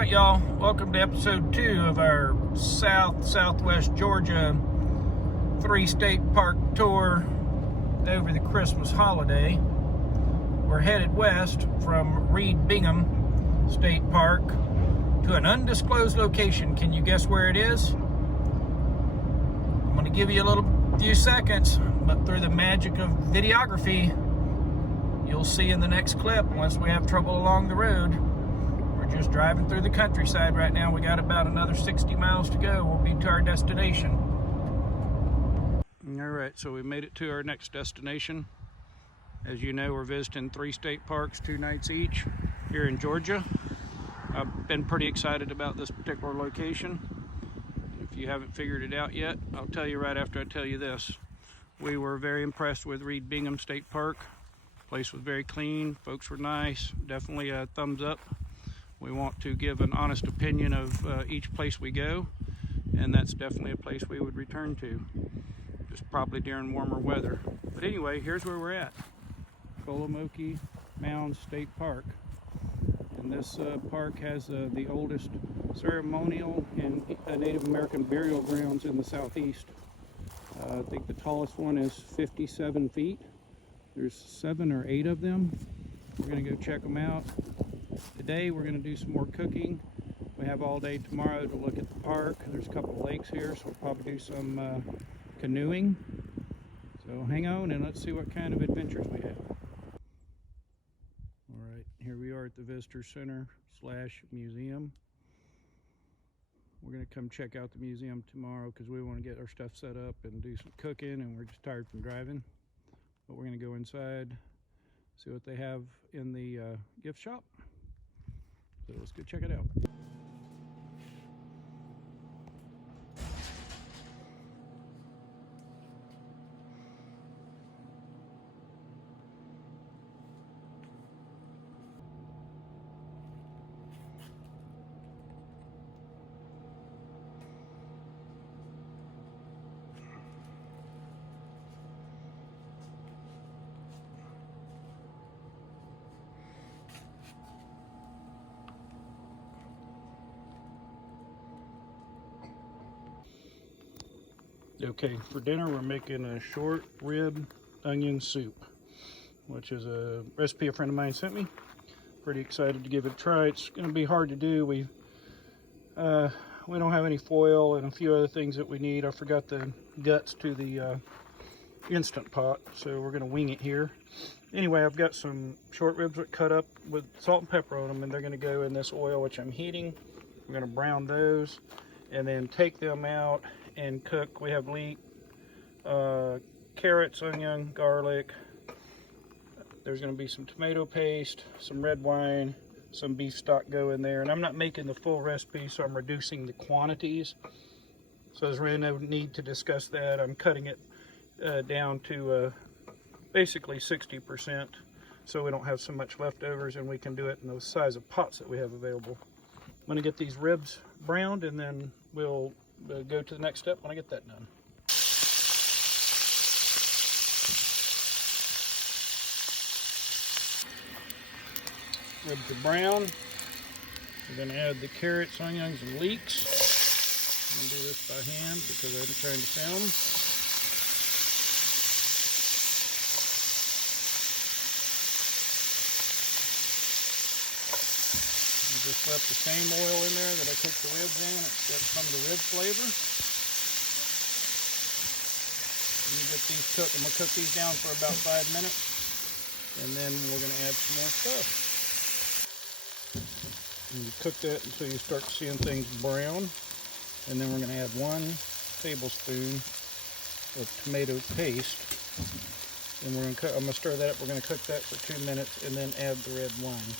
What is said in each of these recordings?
Alright y'all, welcome to episode 2 of our Southwest Georgia 3-state park tour over the Christmas holiday. We're headed west from Reed Bingham State Park to an undisclosed location. Can you guess where it is? I'm going to give you a few seconds, but through the magic of videography, you'll see in the next clip unless we have trouble along the road. We're just driving through the countryside right now. We got about another 60 miles to go. We'll be to our destination. Alright, so we made it to our next destination. As you know, we're visiting 3 state parks, 2 nights each here in Georgia. I've been pretty excited about this particular location. If you haven't figured it out yet, I'll tell you right after I tell you this. We were very impressed with Reed Bingham State Park. The place was very clean, folks were nice, definitely a thumbs up. We want to give an honest opinion of each place we go, and that's definitely a place we would return to, just probably during warmer weather. But anyway, here's where we're at. Kolomoki Mound State Park. And this park has the oldest ceremonial and Native American burial grounds in the southeast. I think the tallest one is 57 feet. There's 7 or 8 of them. We're going to go check them out. Today we're going to do some more cooking. We have all day tomorrow to look at the park. There's a couple of lakes here, so we'll probably do some canoeing. So hang on and let's see what kind of adventures we have. Alright, here we are at the Visitor Center / museum. We're going to come check out the museum tomorrow because we want to get our stuff set up and do some cooking, and we're just tired from driving. But we're going to go inside, see what they have in the gift shop. So let's go check it out. Okay, for dinner we're making a short rib onion soup, which is a recipe a friend of mine sent me. Pretty excited to give it a try. It's going to be hard to do. We don't have any foil and a few other things that we need. I forgot the guts to the Instant Pot, so we're going to wing it here. Anyway, I've got some short ribs that cut up with salt and pepper on them, and they're going to go in this oil which I'm heating. We're going to brown those and then take them out and cook. We have leek, carrots, onion, garlic. There's going to be some tomato paste, some red wine, some beef stock go in there. And I'm not making the full recipe, so I'm reducing the quantities. So there's really no need to discuss that. I'm cutting it down to basically 60%, so we don't have so much leftovers, and we can do it in those size of pots that we have available. I'm going to get these ribs browned, and then we'll go to the next step when I get that done. Ribs are brown. We're going to add the carrots, onions, and leeks. I'm going to do this by hand because I'm trying to film. Just left the same oil in there that I cooked the ribs in. It's got some of the rib flavor. Let me get these cooked. I'm going to cook these down for about 5 minutes, and then we're going to add some more stuff. And you cook that until you start seeing things brown, and then we're going to add 1 tablespoon of tomato paste. And I'm going to stir that up. We're going to cook that for 2 minutes, and then add the red wine.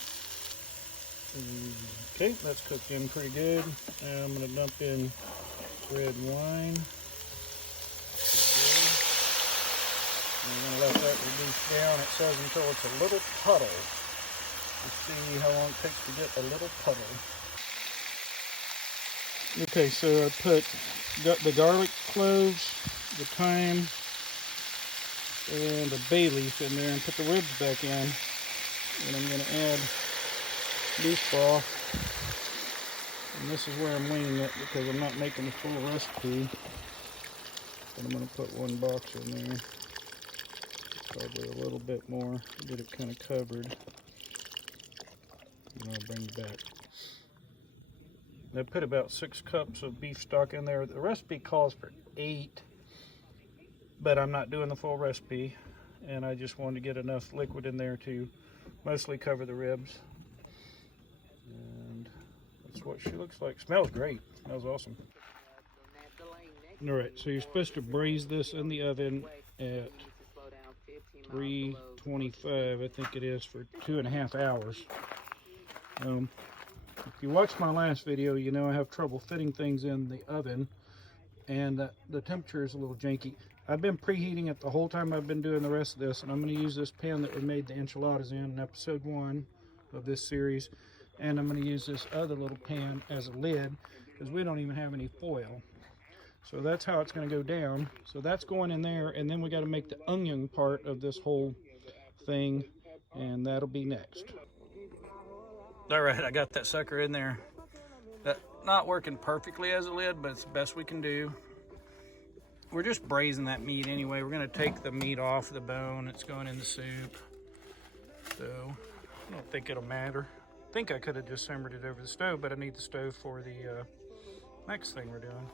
Okay, that's cooked in pretty good. Now I'm going to dump in red wine. I'm going to let that reduce down. It says until it's a little puddle. Let's see how long it takes to get a little puddle. Okay, so I got the garlic cloves, the thyme, and a bay leaf in there, and put the ribs back in. And I'm going to add beef broth And this is where I'm leaning it because I'm not making the full recipe. But I'm going to put one box in there. Probably a little bit more. Get it kind of covered. And I'll bring it back. I put about 6 cups of beef stock in there. The recipe calls for 8, but I'm not doing the full recipe, and I just wanted to get enough liquid in there to mostly cover the ribs. And that's what she looks like. Smells great. Smells awesome. All right, so you're supposed to braise this in the oven at 325, I think it is, for 2.5 hours. If you watched my last video, you know I have trouble fitting things in the oven, and the temperature is a little janky. I've been preheating it the whole time I've been doing the rest of this, and I'm going to use this pan that we made the enchiladas in episode 1 of this series, and I'm going to use this other little pan as a lid because we don't even have any foil. So that's how it's going to go down. So that's going in there, and then we got to make the onion part of this whole thing, and that'll be next. All right, I got that sucker in there. Not working perfectly as a lid, but it's the best we can do. We're just braising that meat anyway. We're going to take the meat off the bone. It's going in the soup. So I don't think it'll matter. I think I could have just simmered it over the stove, but I need the stove for the next thing we're doing.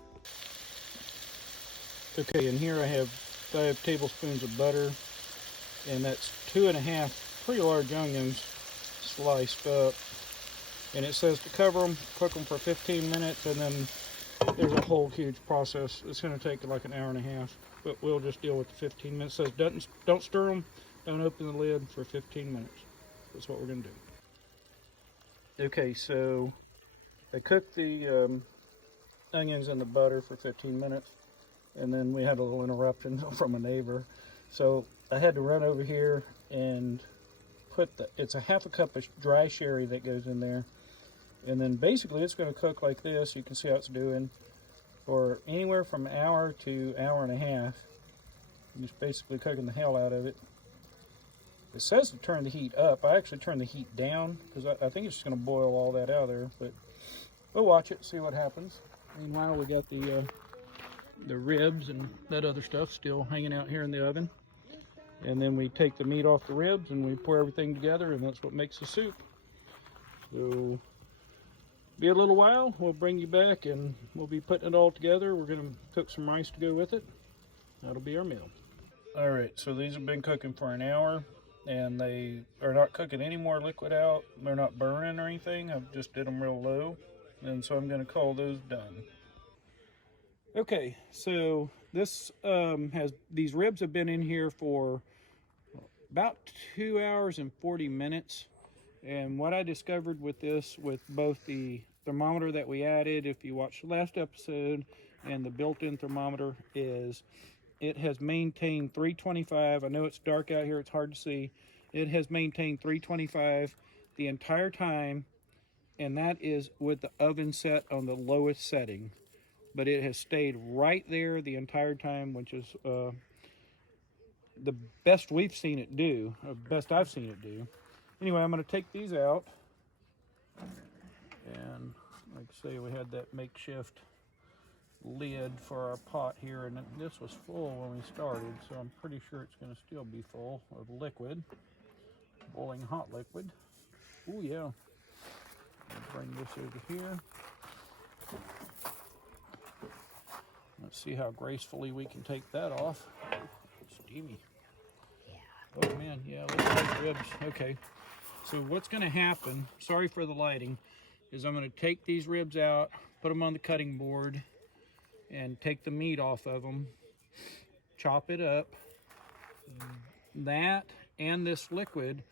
Okay, and here I have 5 tablespoons of butter, and that's 2.5 pretty large onions sliced up. And it says to cover them, cook them for 15 minutes, and then there's a whole huge process. It's going to take like an hour and a half, but we'll just deal with the 15 minutes. It says don't stir them, don't open the lid for 15 minutes. That's what we're going to do. Okay, so I cooked the onions in the butter for 15 minutes, and then we had a little interruption from a neighbor. So I had to run over here and put it's a 1/2 cup of dry sherry that goes in there. And then basically it's going to cook like this. You can see how it's doing for anywhere from an hour to an hour and a half. I'm just basically cooking the hell out of it. It says to turn the heat up. I actually turned the heat down because I think it's just going to boil all that out of there. But we'll watch it, see what happens. Meanwhile, we got the ribs and that other stuff still hanging out here in the oven. And then we take the meat off the ribs and we pour everything together, and that's what makes the soup. So be a little while, we'll bring you back and we'll be putting it all together. We're going to cook some rice to go with it. That'll be our meal. All right, so these have been cooking for an hour, and they are not cooking any more liquid out. They're not burning or anything. I just did them real low, and so I'm going to call those done. Okay, so this these ribs have been in here for about 2 hours and 40 minutes. And what I discovered with this, with both the thermometer that we added, if you watched the last episode, and the built-in thermometer, is it has maintained 325. I know it's dark out here, it's hard to see. It has maintained 325 the entire time, and that is with the oven set on the lowest setting. But it has stayed right there the entire time, which is the best we've seen it do, or best I've seen it do. Anyway, I'm going to take these out, and like I say, we had that makeshift lid for our pot here, and this was full when we started, so I'm pretty sure it's going to still be full of liquid, boiling hot liquid. Oh yeah. I'll bring this over here. Let's see how gracefully we can take that off. Steamy. Oh man, yeah, look at those ribs. Okay, so what's going to happen, sorry for the lighting, is I'm going to take these ribs out, put them on the cutting board, and take the meat off of them, chop it up, that and this liquid,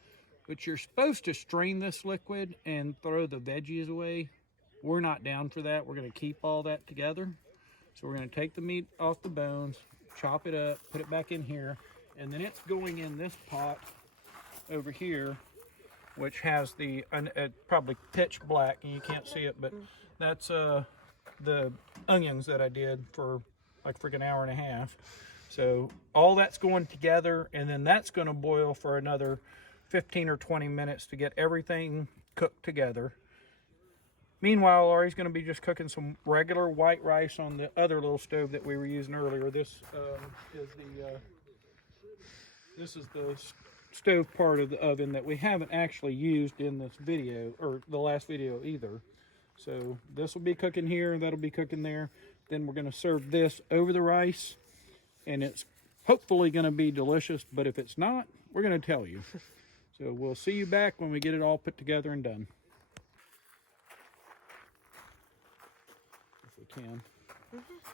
but you're supposed to strain this liquid and throw the veggies away. We're not down for that. We're going to keep all that together. So we're going to take the meat off the bones, chop it up, put it back in here, and then it's going in this pot over here, which has the probably pitch black, and you can't see it, but that's the onions that I did for like freaking hour and a half. So all that's going together, and then that's going to boil for another 15 or 20 minutes to get everything cooked together. Meanwhile, Laurie's going to be just cooking some regular white rice on the other little stove that we were using earlier. This is the stove part of the oven that we haven't actually used in this video, or the last video either. So this will be cooking here, that'll be cooking there. Then we're going to serve this over the rice, and it's hopefully going to be delicious, but if it's not, we're going to tell you. So we'll see you back when we get it all put together and done. If we can.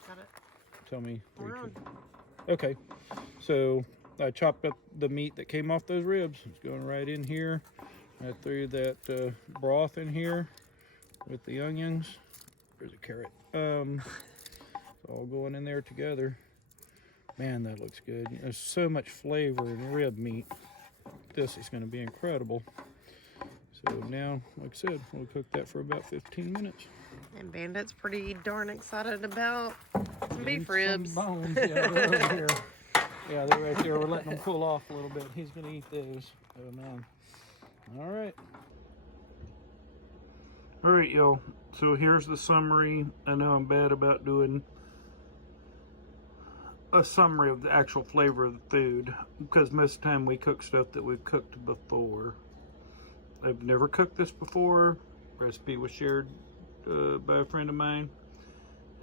Got it. Tell me. We're on. Okay, so I chopped up the meat that came off those ribs. It's going right in here. I threw that broth in here with the onions. There's a carrot. It's all going in there together. Man, that looks good. There's so much flavor in rib meat. This is going to be incredible. So now, like I said, we'll cook that for about 15 minutes. And Bandit's pretty darn excited about some beef ribs. Some bones. Yeah, they're right here. Yeah, they're right there. We're letting them cool off a little bit. He's going to eat those. Oh, man. All right. All right, y'all. So here's the summary. I know I'm bad about doing a summary of the actual flavor of the food, because most of the time we cook stuff that we've cooked before. I've never cooked this before. Recipe was shared by a friend of mine,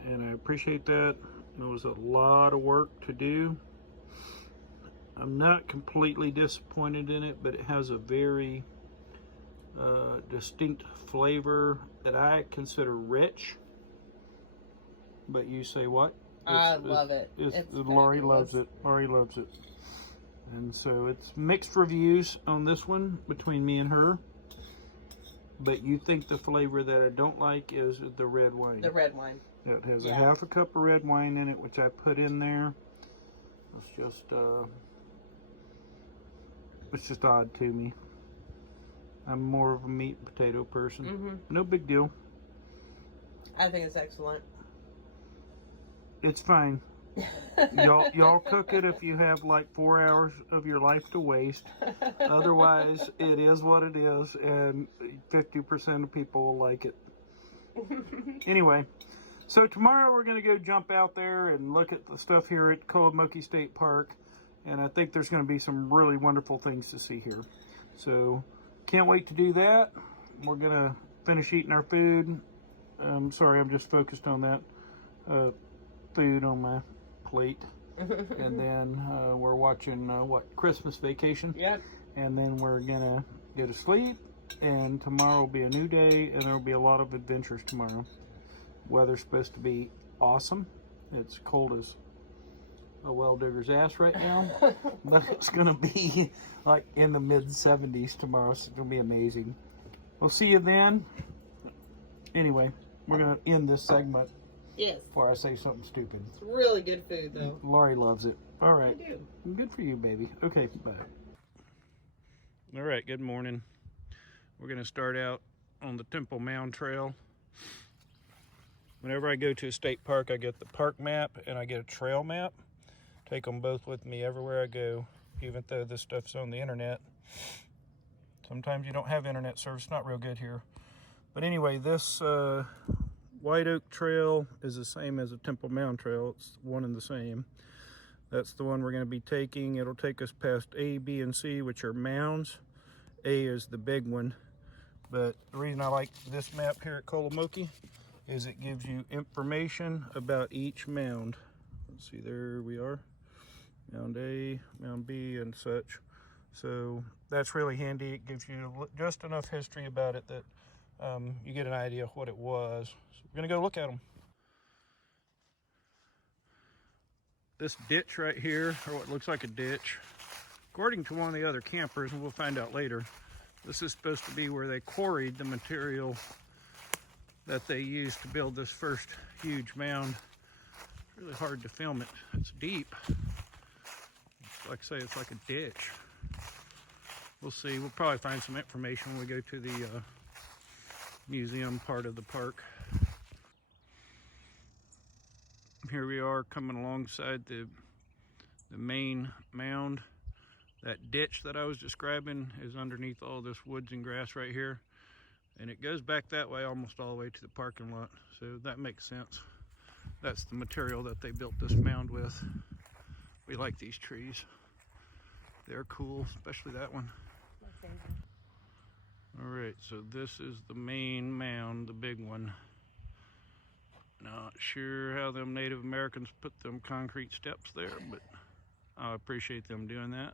and I appreciate that. It was a lot of work to do. I'm not completely disappointed in it, but it has a very distinct flavor that I consider rich. But you say what? I love it. Laurie loves it. Laurie loves it. And so it's mixed reviews on this one between me and her. But you think the flavor that I don't like is the red wine. The red wine. It has a half a cup of red wine in it, which I put in there. It's just odd to me. I'm more of a meat and potato person. No big deal. I think it's excellent. It's fine. Y'all cook it if you have like 4 hours of your life to waste. Otherwise, it is what it is, and 50% of people will like it. Anyway, so tomorrow we're going to go jump out there and look at the stuff here at Kolomoki State Park, and I think there's going to be some really wonderful things to see here. So, can't wait to do that. We're going to finish eating our food. Sorry, I'm just focused on that food on my plate. And then we're watching Christmas Vacation. Yep. And then we're gonna go to sleep, and tomorrow will be a new day, and there'll be a lot of adventures tomorrow. Weather's supposed to be awesome. It's cold as a well digger's ass right now, but it's gonna be like in the mid 70s tomorrow, so it's gonna be amazing. We'll see you then. Anyway, we're gonna end this segment. Yes. Before I say something stupid. It's really good food, though. Laurie loves it. All right. I do. Good for you, baby. Okay, bye. All right, good morning. We're going to start out on the Temple Mound Trail. Whenever I go to a state park, I get the park map and I get a trail map. Take them both with me everywhere I go, even though this stuff's on the internet. Sometimes you don't have internet service. Not real good here. But anyway, this White Oak Trail is the same as the Temple Mound Trail. It's one and the same. That's the one we're going to be taking. It'll take us past A, B, and C, which are mounds. A is the big one. But the reason I like this map here at Kolomoki is it gives you information about each mound. Let's see, there we are. Mound A, Mound B, and such. So that's really handy. It gives you just enough history about it that you get an idea of what it was. So we're gonna go look at them. This ditch right here, or what looks like a ditch, according to one of the other campers, and we'll find out later, this is supposed to be where they quarried the material that they used to build this first huge mound. It's really hard to film it. It's deep. Like I say, it's like a ditch. We'll see. We'll probably find some information when we go to the museum part of the park. Here we are coming alongside the main mound. That ditch that I was describing is underneath all this woods and grass right here. And it goes back that way almost all the way to the parking lot, so that makes sense. That's the material that they built this mound with. We like these trees. They're cool, especially that one. My favorite. All right, so this is the main mound, the big one. Not sure how them Native Americans put them concrete steps there, but I appreciate them doing that.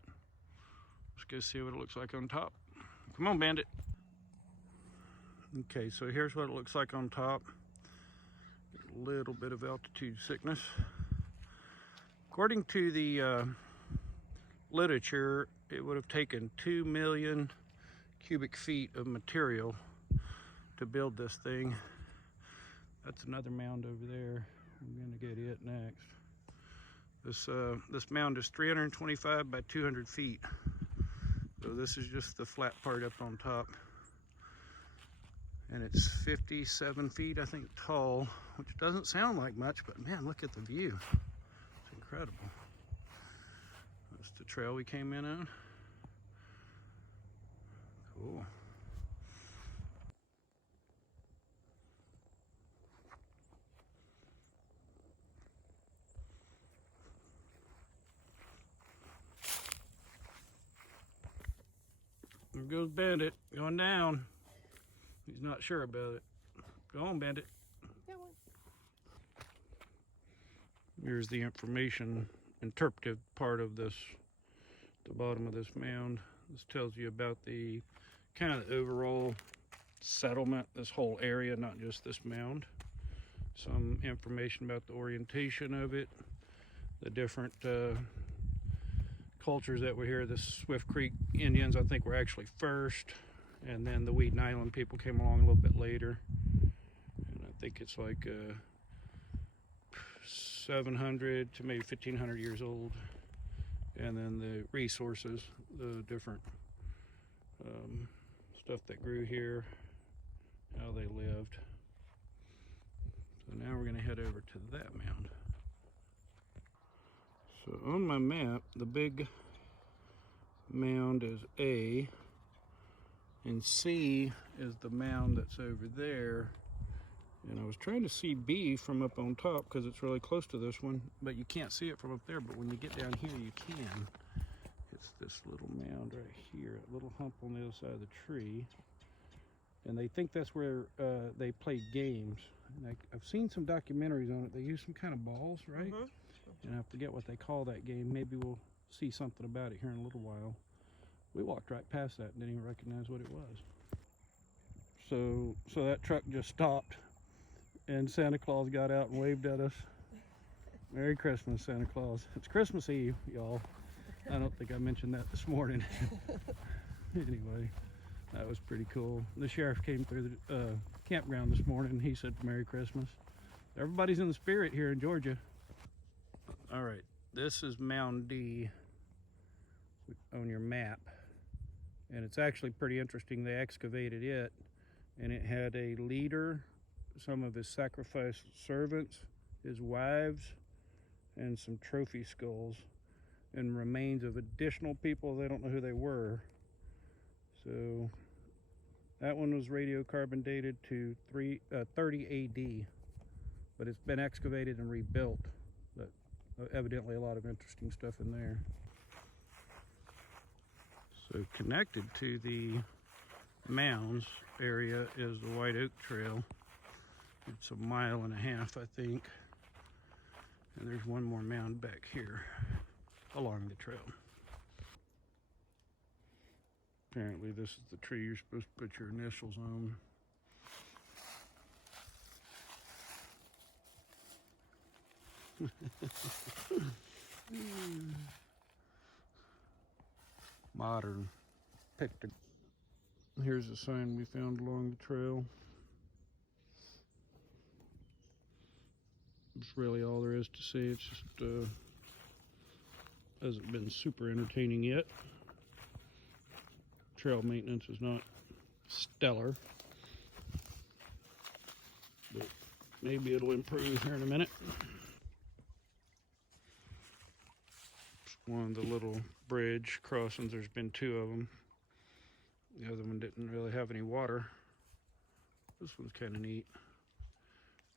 Let's go see what it looks like on top. Come on, Bandit. Okay, so here's what it looks like on top. A little bit of altitude sickness. According to the literature, it would have taken 2 million cubic feet of material to build this thing. That's another mound over there. I'm gonna get it next. This mound is 325 by 200 feet. So this is just the flat part up on top. And it's 57 feet, I think, tall, which doesn't sound like much, but man, look at the view. It's incredible. That's the trail we came in on. Cool. There goes Bandit, going down. He's not sure about it. Go on, Bandit. That one. Here's the information, interpretive part of this, the bottom of this mound. This tells you about the kind of the overall settlement, this whole area, not just this mound. Some information about the orientation of it, the different cultures that were here. The Swift Creek Indians, I think, were actually first, and then the Weeden Island people came along a little bit later. And I think it's like 700 to maybe 1500 years old. And then the resources, the different stuff that grew here, how they lived. So now we're going to head over to that mound. So on my map, the big mound is A, and C is the mound that's over there. And I was trying to see B from up on top because it's really close to this one, but you can't see it from up there. But when you get down here, you can. It's this little mound right here, a little hump on the other side of the tree. And they think that's where they play games. And I've seen some documentaries on it. They use some kind of balls, right? Mm-hmm. And I forget what they call that game. Maybe we'll see something about it here in a little while. We walked right past that and didn't even recognize what it was. So that truck just stopped, and Santa Claus got out and waved at us. Merry Christmas, Santa Claus. It's Christmas Eve, y'all. I don't think I mentioned that this morning. Anyway, that was pretty cool. The sheriff came through the campground this morning. He said Merry Christmas. Everybody's in the spirit here in Georgia. All right, this is Mound D on your map. And it's actually pretty interesting. They excavated it, and it had a leader, some of his sacrificed servants, his wives, and some trophy skulls, and remains of additional people. They don't know who they were. So that one was radiocarbon dated to 30 AD, but it's been excavated and rebuilt. But evidently a lot of interesting stuff in there. So connected to the mounds area is the White Oak Trail. It's 1.5 miles, I think. And there's one more mound back here along the trail. Apparently this is the tree you're supposed to put your initials on. Modern picture. Here's a sign we found along the trail. That's really all there is to say. It's just hasn't been super entertaining yet. Trail maintenance is not stellar, but maybe it'll improve here in a minute. One of the little bridge crossings, there's been 2 of them. The other one didn't really have any water. This one's kind of neat.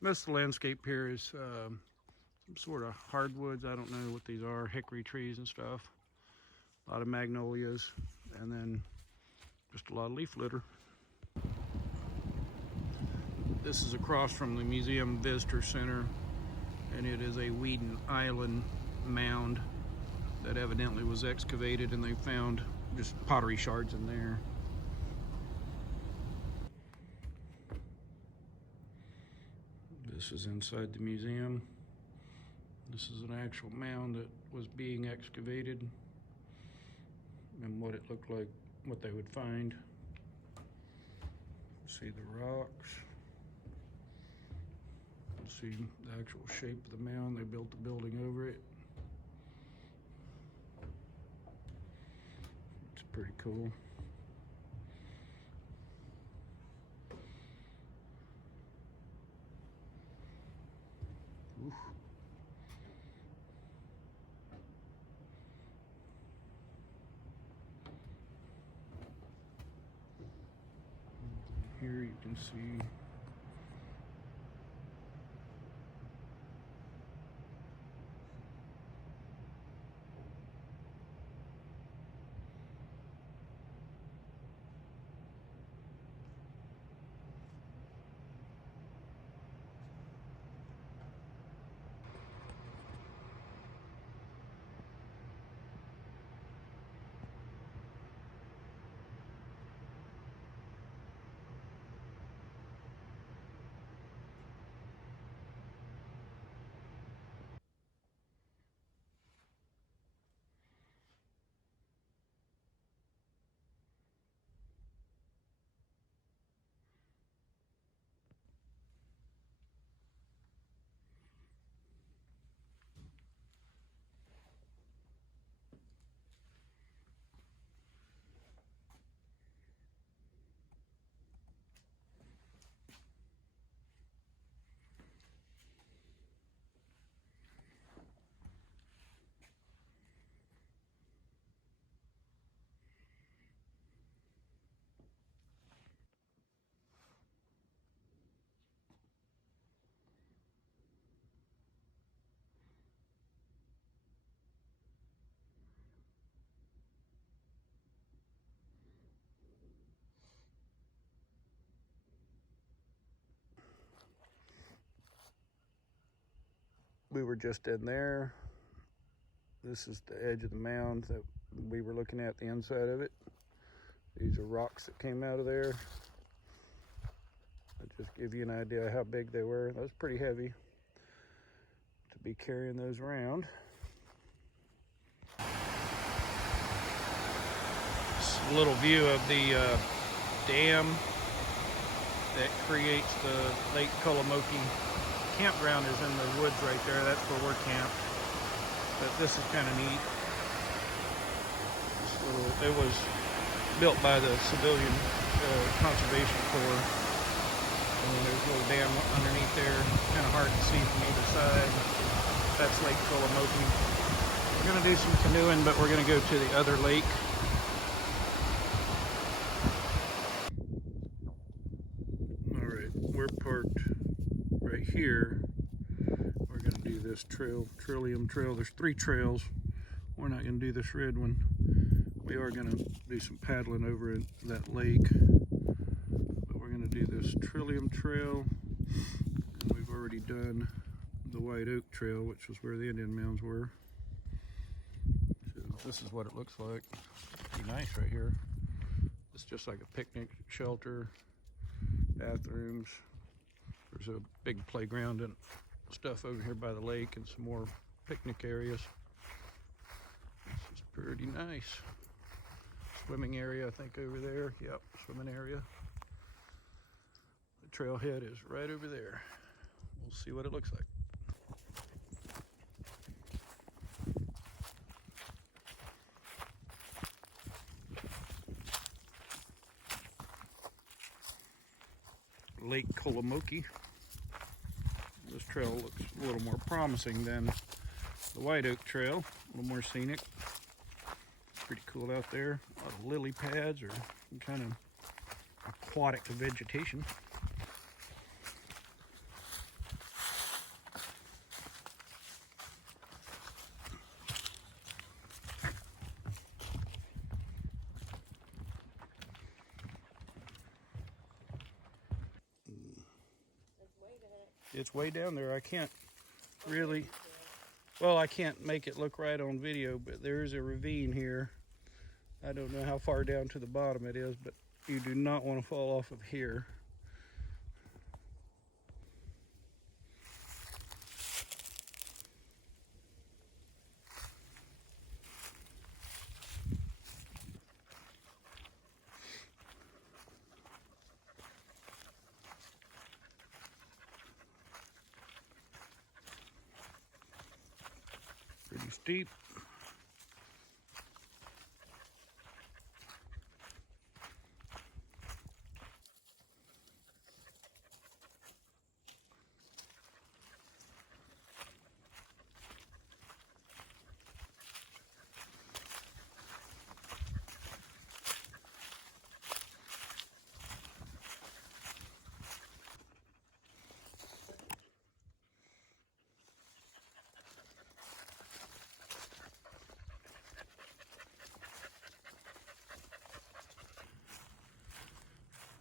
Most of the landscape here is some sort of hardwoods. I don't know what these are, hickory trees and stuff. A lot of magnolias, and then just a lot of leaf litter. This is across from the Museum Visitor Center, and it is a Weeden Island mound that evidently was excavated, and they found just pottery shards in there. This is inside the museum. This is an actual mound that was being excavated, and what it looked like, what they would find. See the rocks. See the actual shape of the mound. They built the building over it. It's pretty cool. Oof. Here you can see we were just in there. This is the edge of the mound that we were looking at, the inside of it. These are rocks that came out of there. That just give you an idea how big they were. That was pretty heavy to be carrying those around. This is a little view of the dam that creates the Lake Kolomoki. Campground is in the woods right there. That's where we're camped. But this is kind of neat. It was built by the civilian conservation corps. And there's a little dam underneath there. Kind of hard to see from either side. That's Lake Kolomoki. We're going to do some canoeing, but we're going to go to the other lake. All right, we're parked right here. We're going to do this trail, Trillium trail. There's 3 trails. We're not going to do this red one. We are going to do some paddling over in that lake, but we're going to do this Trillium trail, and we've already done the White Oak trail, which was where the Indian mounds were. So this is what it looks like. Pretty nice right here. It's just like a picnic shelter, bathrooms. There's a big playground and stuff over here by the lake, and some more picnic areas. This is pretty nice. Swimming area, I think, over there. Yep, swimming area. The trailhead is right over there. We'll see what it looks like. Lake Kolomoki. This trail looks a little more promising than the White Oak Trail, a little more scenic. Pretty cool out there. A lot of lily pads or some kind of aquatic vegetation. It's way down there. I can't really, well, I can't make it look right on video, but there is a ravine here. I don't know how far down to the bottom it is, but you do not want to fall off of here. Pretty steep.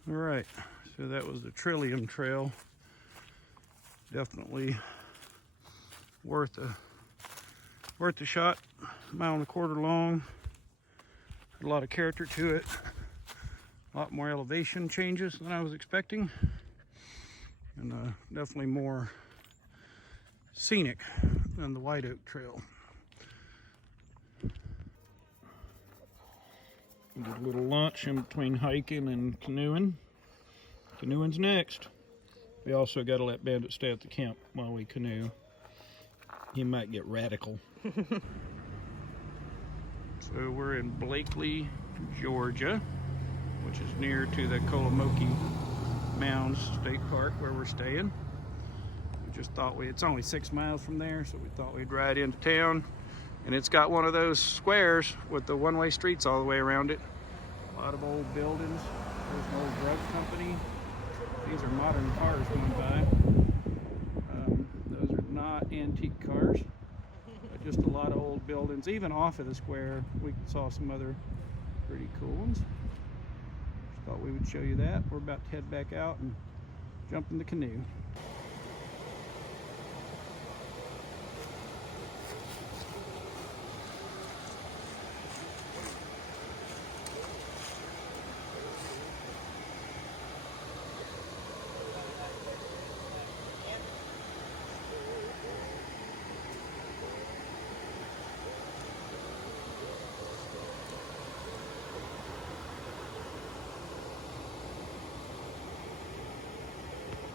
All right, so that was the Trillium trail. Definitely worth a shot. Mile and a quarter long. A lot of character to it. A lot more elevation changes than I was expecting, and definitely more scenic than the White Oak Trail. We did a little lunch in between hiking and canoeing. Canoeing's next. We also got to let Bandit stay at the camp while we canoe. He might get radical. So we're in Blakely, Georgia, which is near to the Kolomoki Mound State Park where we're staying. We just thought it's only 6 miles from there, so we thought we'd ride into town. And it's got one of those squares with the one-way streets all the way around it. A lot of old buildings. There's an old drug company. These are modern cars going by. Those are not antique cars, but just a lot of old buildings. Even off of the square, we saw some other pretty cool ones. Just thought we would show you that. We're about to head back out and jump in the canoe.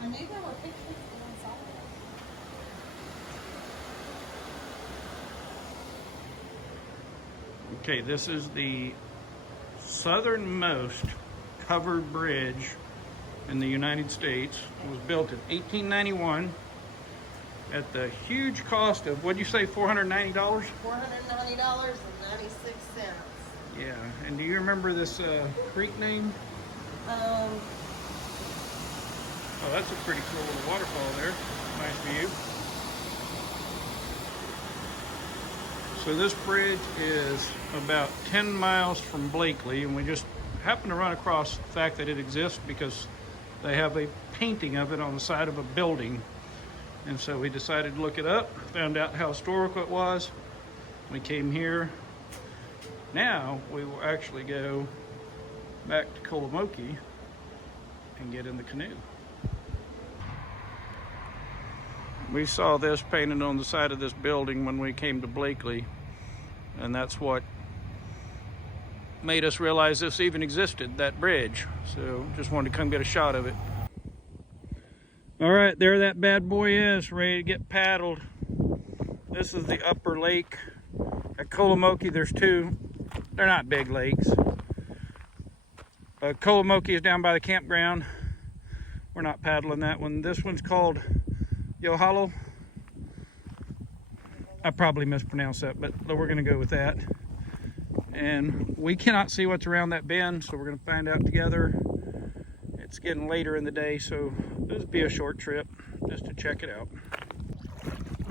I knew there were pictures inside of Okay, this is the southernmost covered bridge in the United States. It was built in 1891 at the huge cost of, what'd you say, $490? $490.96. Yeah, and do you remember this creek name? Oh, that's a pretty cool little waterfall there. Nice view. So this bridge is about 10 miles from Blakely, and we just happened to run across the fact that it exists because they have a painting of it on the side of a building. And so we decided to look it up, found out how historical it was. We came here. Now we will actually go back to Kolomoki and get in the canoe. We saw this painted on the side of this building when we came to Blakely, and that's what made us realize this even existed, that bridge. So just wanted to come get a shot of it. All right, there that bad boy is, ready to get paddled. This is the upper lake. At Kolomoki, there's two. They're not big lakes. Kolomoki is down by the campground. We're not paddling that one. This one's called Yohalo. I probably mispronounced that, but we're gonna go with that. And we cannot see what's around that bend, so we're gonna find out together. It's getting later in the day, so this will be a short trip just to check it out.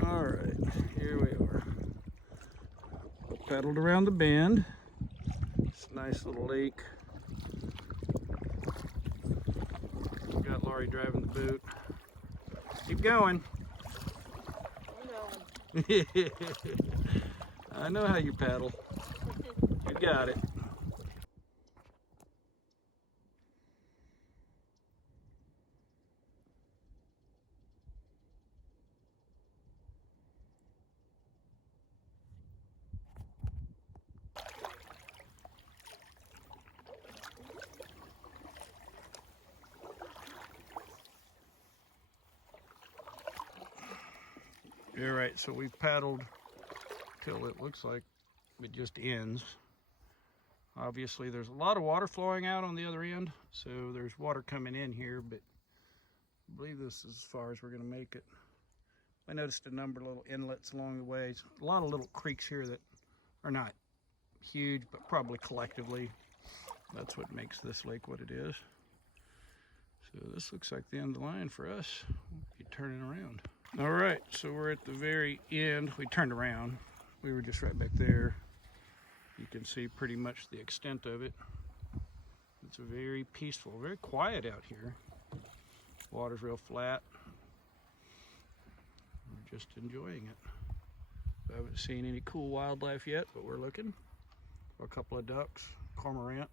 All right, here we are. Paddled around the bend. It's a nice little lake. Got Laurie driving the boat. Keep going. I know how you paddle. You got it. You're right, so we've paddled till it looks like it just ends. Obviously there's a lot of water flowing out on the other end, so there's water coming in here, but I believe this is as far as we're going to make it. I noticed a number of little inlets along the way. A lot of little creeks here that are not huge, but probably collectively that's what makes this lake what it is. So this looks like the end of the line for us. We'll be turning around. All right, so we're at the very end. We turned around. We were just right back there. You can see pretty much the extent of it. It's very peaceful, very quiet out here. Water's real flat. We're just enjoying it. We haven't seen any cool wildlife yet, but we're looking for a couple of ducks, cormorant,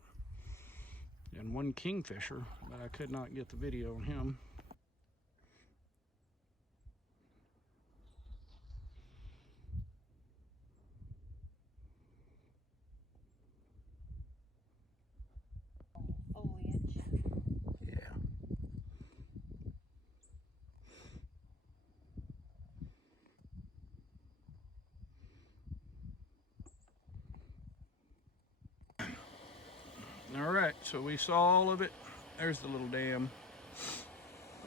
and one kingfisher, but I could not get the video on him. All right, so we saw all of it. There's the little dam.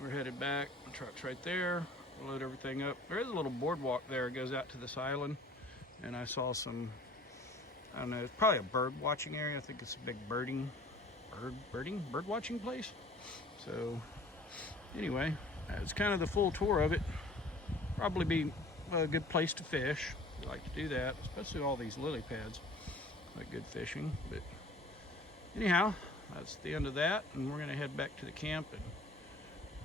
We're headed back. The truck's right there. We'll load everything up. There is a little boardwalk there. It goes out to this island. And I saw some, I don't know, it's probably a bird watching area. I think it's a big bird watching place. So anyway, that's kind of the full tour of it. Probably be a good place to fish. We like to do that, especially all these lily pads. Like good fishing, but anyhow, that's the end of that, and we're going to head back to the camp and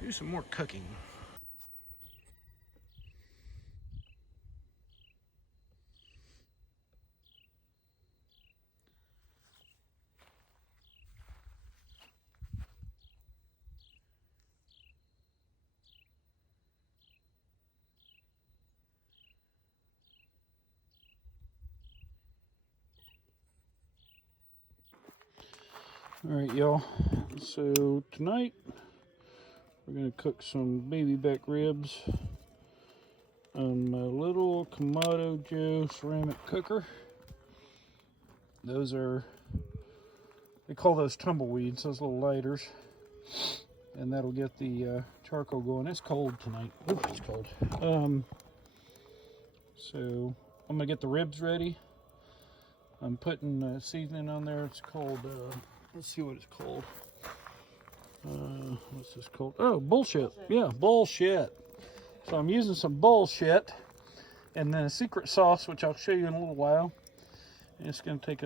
do some more cooking. All right, y'all. So tonight we're gonna cook some baby back ribs on my little Kamado Joe ceramic cooker. Those are, they call those tumbleweeds, those little lighters, and that'll get the charcoal going. It's cold tonight. Ooh, it's cold. So I'm gonna get the ribs ready. I'm putting seasoning on there. It's called. Let's see what it's called. What's this called? Oh, bullshit. Yeah, bullshit. So I'm using some bullshit and then a secret sauce, which I'll show you in a little while. And it's going to take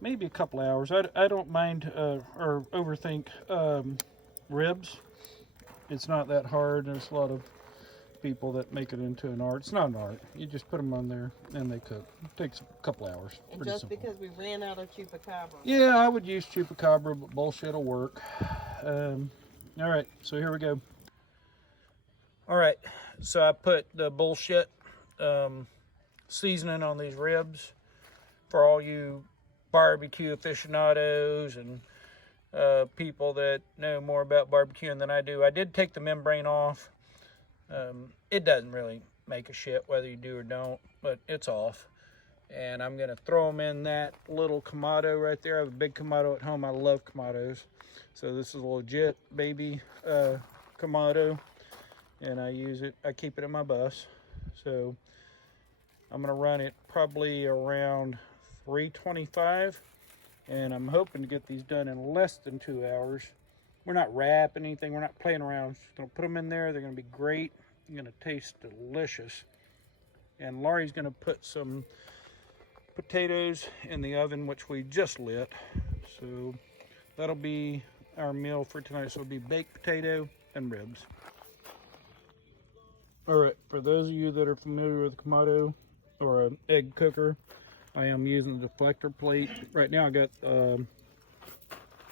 maybe a couple hours. I don't mind or overthink ribs. It's not that hard. There's a lot of people that make it into an art. It's not an art. You just put them on there and they cook. It takes a couple hours. And just simple. Because we ran out of Chupacabra. Yeah, I would use Chupacabra, but bullshit will work. All right, so here we go. All right, so I put the bullshit seasoning on these ribs for all you barbecue aficionados and people that know more about barbecuing than I do. I did take the membrane off. It doesn't really make a shit whether you do or don't, but it's off. And I'm gonna throw them in that little Kamado right there. I have a big Kamado at home. I love Kamados. So this is a legit baby Kamado, and I use it, I keep it in my bus. So I'm gonna run it probably around 325, and I'm hoping to get these done in less than 2 hours. We're not wrapping anything, we're not playing around. Just gonna put them in there, they're gonna be great. They're gonna taste delicious. And Laurie's gonna put some potatoes in the oven, which we just lit. So that'll be our meal for tonight. So it'll be baked potato and ribs. Alright, for those of you that are familiar with Kamado or an egg cooker, I am using the deflector plate. Right now I got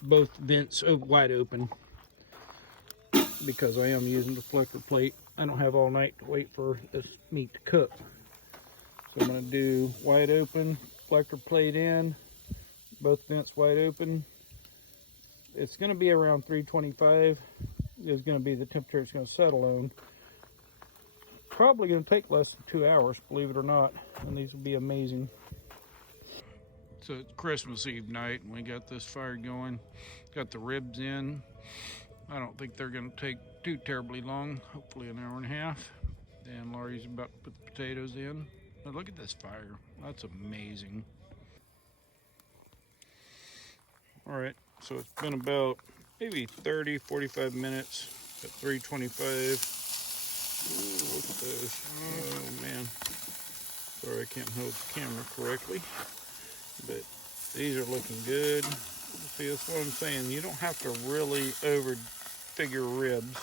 both vents wide open because I am using the deflector plate. I don't have all night to wait for this meat to cook. So I'm going to do wide open, deflector plate in, both vents wide open. It's going to be around 325 is going to be the temperature it's going to settle on. Probably going to take less than 2 hours, believe it or not, and these will be amazing. So it's Christmas Eve night and we got this fire going. Got the ribs in. I don't think they're going to take too terribly long, hopefully an hour and a half. And Laurie's about to put the potatoes in. But look at this fire, that's amazing. Alright, so it's been about maybe 30-45 minutes at 325. Ooh, look at those. Oh man. Sorry I can't hold the camera correctly. But these are looking good. See, that's what I'm saying. You don't have to really overfigure ribs.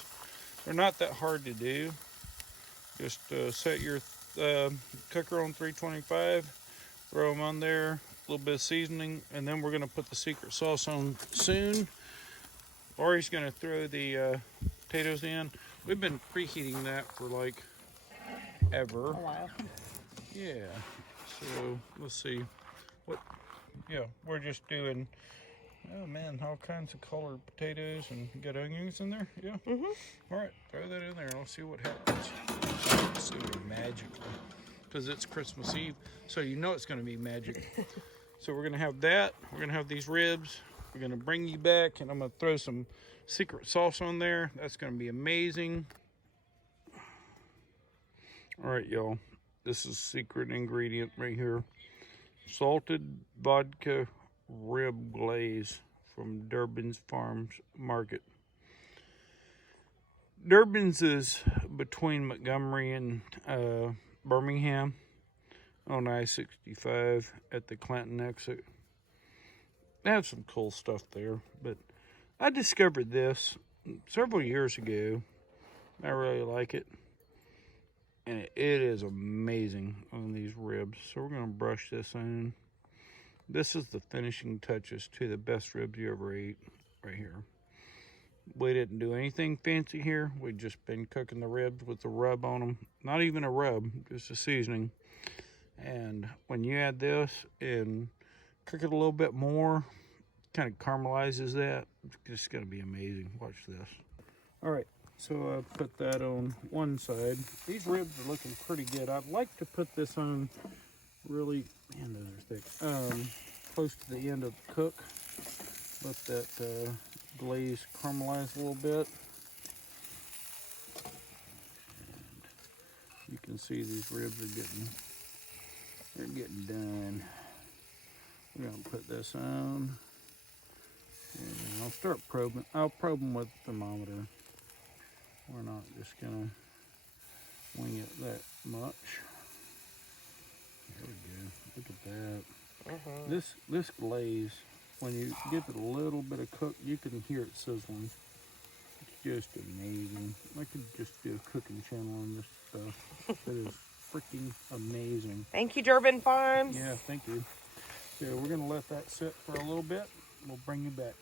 They're not that hard to do. Just set your cooker on 325, throw them on there, a little bit of seasoning, and then we're going to put the secret sauce on soon. Laurie's going to throw the potatoes in. We've been preheating that for like ever. A while. Yeah. So let's see. What? Yeah, we're just doing. Oh man, all kinds of colored potatoes and you got onions in there. Yeah. All right, throw that in there. Let's see what happens. It's gonna be magical because it's Christmas Eve, so you know it's gonna be magic. So we're gonna have that. We're gonna have these ribs. We're gonna bring you back, and I'm gonna throw some secret sauce on there. That's gonna be amazing. All right, y'all. This is secret ingredient right here. Salted vodka rib glaze from Durbin's Farms Market. Durbin's is between Montgomery and Birmingham on I-65 at the Clinton exit. They have some cool stuff there, but I discovered this several years ago. I really like it. And it is amazing on these ribs. So we're going to brush this in. This is the finishing touches to the best ribs you ever ate right here. We didn't do anything fancy here. We've just been cooking the ribs with the rub on them. Not even a rub, just a seasoning. And when you add this and cook it a little bit more, kind of caramelizes that. It's just going to be amazing. Watch this. All right. So I put that on one side. These ribs are looking pretty good. I'd like to put this on really, man, those are thick, close to the end of the cook. Let that glaze caramelize a little bit. And you can see these ribs are getting done. We're gonna put this on. And I'll start probing. I'll probe them with a thermometer. We're not just gonna wing it that much. There we go. Look at that. This glaze, when you give it a little bit of cook, you can hear it sizzling. It's just amazing. I could just do a cooking channel on this stuff. It is freaking amazing. Thank you, Durbin Farms. Yeah, thank you. So we're gonna let that sit for a little bit. We'll bring you back.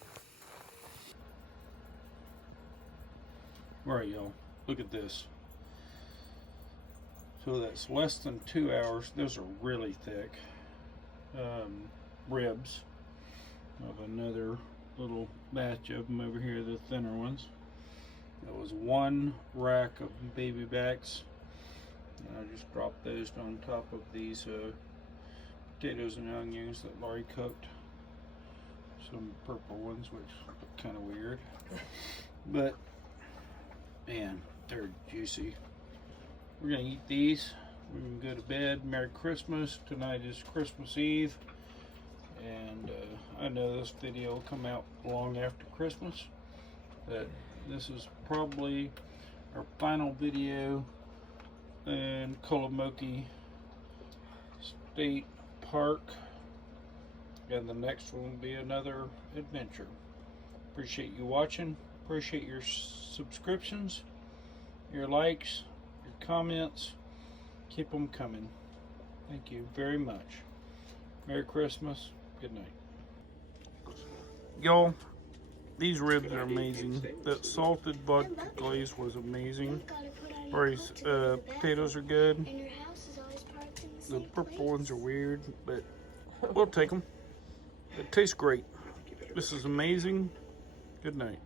All right, y'all, look at this. So that's less than 2 hours. Those are really thick ribs. I have another little batch of them over here, the thinner ones. That was one rack of baby backs. And I just dropped those on top of these potatoes and onions that Laurie cooked. Some purple ones, which look kind of weird. But man, they're juicy. We're gonna eat these. We're gonna go to bed. Merry Christmas. Tonight is Christmas Eve. And I know this video will come out long after Christmas. But this is probably our final video in Kolomoki State Park. And the next one will be another adventure. Appreciate you watching. Appreciate your subscriptions, your likes, your comments. Keep them coming. Thank you very much. Merry Christmas. Good night. Y'all, these ribs are amazing. That salted vodka glaze was amazing. These potatoes are good. The purple ones are weird, but we'll take them. It tastes great. This is amazing. Good night.